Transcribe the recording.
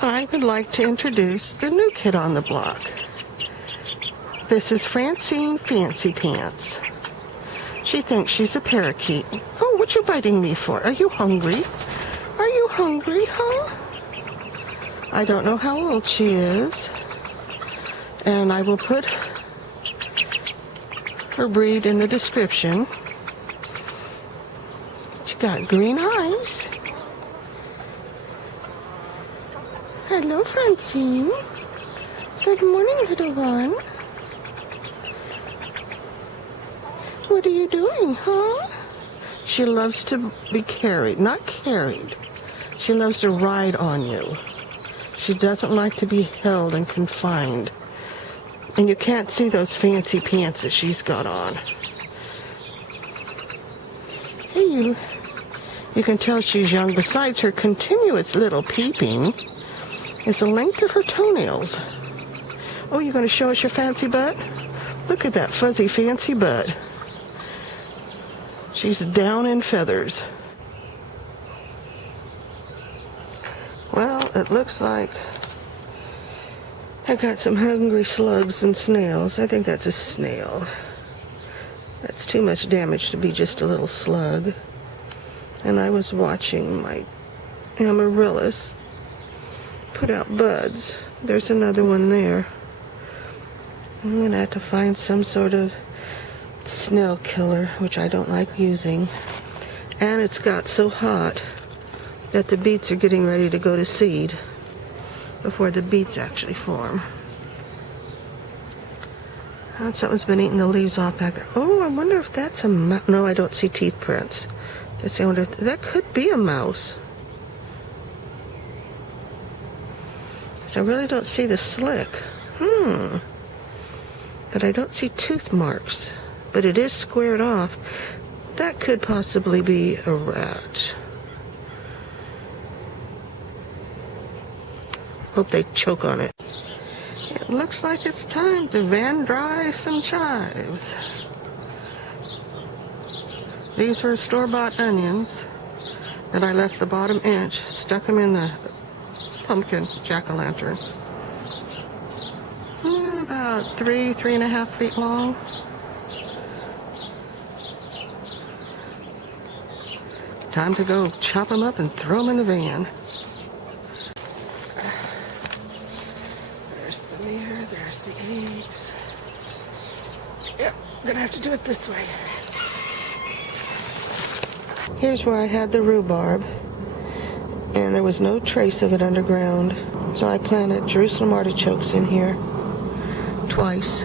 I would like to introduce the new kid on the block. This is Francine Fancy Pants. She thinks she's a parakeet. Oh, what you biting me for? Are you hungry? Are you hungry, huh? I don't know how old she is. And I will put her breed in the description. She got green eyes. Hello, Francine. Good morning, little one. What are you doing, huh? She loves to be carried, not carried. She loves to ride on you. She doesn't like to be held and confined. And you can't see those fancy pants that she's got on. Hey, you. You can tell she's young. Besides her continuous little peeping is the length of her toenails. Oh, you're going to show us your fancy butt? Look at that fuzzy fancy butt. She's down in feathers. Well, it looks like I got some hungry slugs and snails. I think that's a snail. That's too much damage to be just a little slug. And I was watching my amaryllis put out buds. There's another one there. I'm gonna have to find some sort of snail killer, which I don't like using. And it's got so hot that the beets are getting ready to go to seed before the beets actually form. And something's been eating the leaves off back there. Oh, I wonder if that's a mouse. No, I don't see teeth prints. I wonder if that could be a mouse. So I really don't see the slick. But I don't see tooth marks. But it is squared off. That could possibly be a rat. Hope they choke on it. It looks like it's time to van dry some chives. These were store-bought onions that I left the bottom inch, stuck them in the pumpkin jack-o'-lantern. About 3.5 feet long. Time to go chop them up and throw them in the van. There's the mirror, there's the eggs. Yep, gonna have to do it this way. Here's where I had the rhubarb, and there was no trace of it underground. So I planted Jerusalem artichokes in here twice.